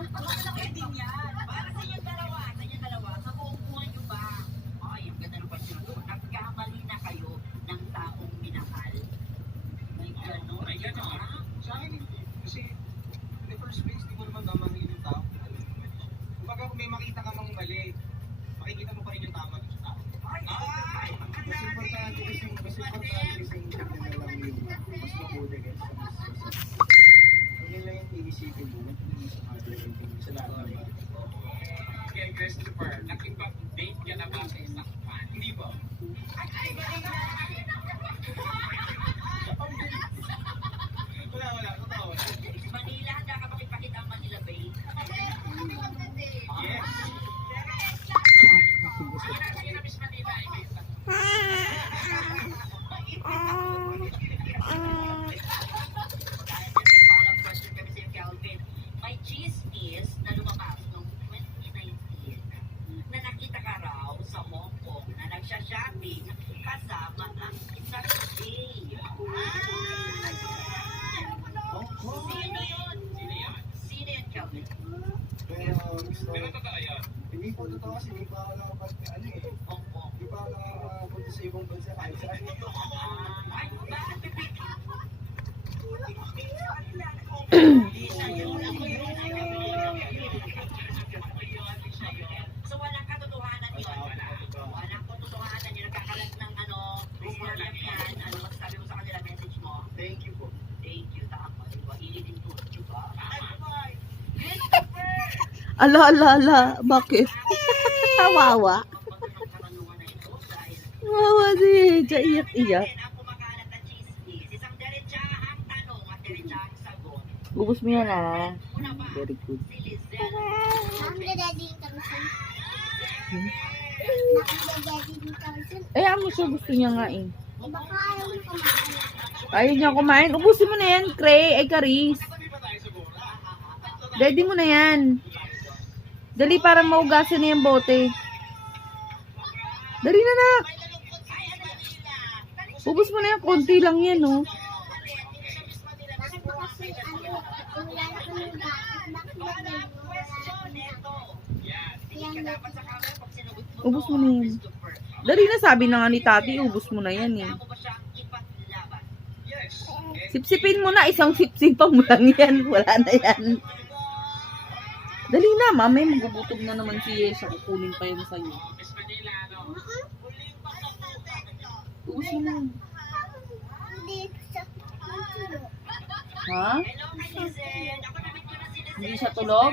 Malaki din yan. Para sa inyong dalawa, sa buong buhay nyo ba? Ay, ang ganda ng question na to. Nagkamali na kayo ng taong minahal. May gano'n. May gano'n. Sa akin hindi. Kasi, in the first place, di mo naman mamahalin yung tao. Kumbaga, kung may makita ka mang mali, makikita mo pa rin yung tama dun sa tao. Ay! Mas importante kasi hindi na lang yung mas mabuti kaysa mas hindi lang yung iisipin mo, hindi sa other ending, sa lahat ng mga. Kaya Christopher, nakipag-date ka na ba sa isang fan? Hindi ba? Wala. Totoo. Manila, handa ka makipakita ang Manila Bay? Yes. Sige na, Miss Manila. May follow-up question kami sa Calvin. May chismis na lumabas noong 2019 na nakita ka raw sa Hong Kong na nagsha-shopping kasama ang isang gay. Sino yun? Sino yun, Calvin? Pero gusto, Pero totoo yun. hindi po totoo kasi hindi pa ako Hong Kong. hindi pa ako nakapunta sa ibang bansa kahit saan. Ay, bakit pipig? Hindi siya yun. Ako yun. So, walang katotohanan yun. Walang katotohanan yun. Nagkakalat ng rumor lang yan. Ano masasabi mo sa kanila, message mo? Thank you po. Thank you. Tama. Diba? Hilidin ko. Diba? Ala, bakit? Kawawa. Kawawa si Jay, iyak-iyak. Ang kumakalat na chismis. Isang diretsahang tanong at diretsahang sagot. Ubus mo yan ah. Una ba? Very good. Si Lizelle. Mo siya, gusto niya nga eh. Ayaw niya kumain. Ubusin mo na yan, Cray. Ay, Karis. Ready mo na yan. Dali, parang maugasan na yung bote. Dali na, nak. Ubus mo na yan. Konti lang yan, oh. Ubus mo na yan. Dali na, sabi na nga ni Tati, ubus mo na yan eh. Sipsipin mo na, isang sipsipan mo lang yan. Wala na yan. Dali na, mamay, magugutom na naman si Yesha. Kukunin pa yan sa'yo. Miss Manila, ano? Ubus mo na yan. Ha? Hindi siya tulog?